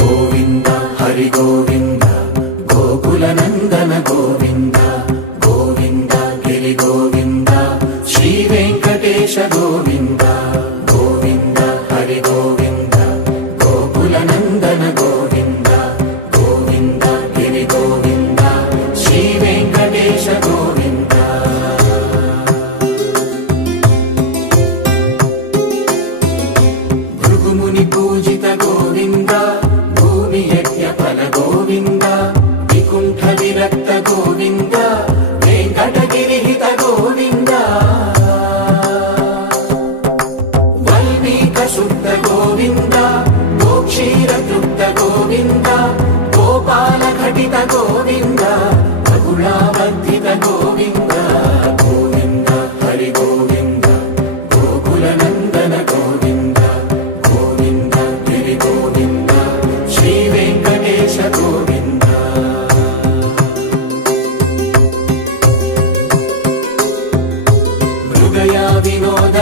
गोविंद हरि गोविंद गोकुल नंदन गोविंद गोविंद गिरि गोविंद श्री वेंकटेश गोविंद गोविंद हरि गोविंद गोकुल नंदन गोविंद गोविंद गिरि गोविंद श्री वेंकटेश गोविंद भृगुमुनि पूजित गोविंद भूमि यज्ञ फल गोविंद विकुंठ विरक्त गोविंद वेंकटगिरिहित गोविंद वल्मीक शुद्ध गोविंद गोक्षीर तृप्त गोविंद गोपाल घटित गोविंद रघुणावर्धित गोविंद गोविंद हरि गोविंद गोकुल नंदन गोविंद गोविंद गिरि गोविंद श्री वेंकटेश गोविंद मृगया विनोद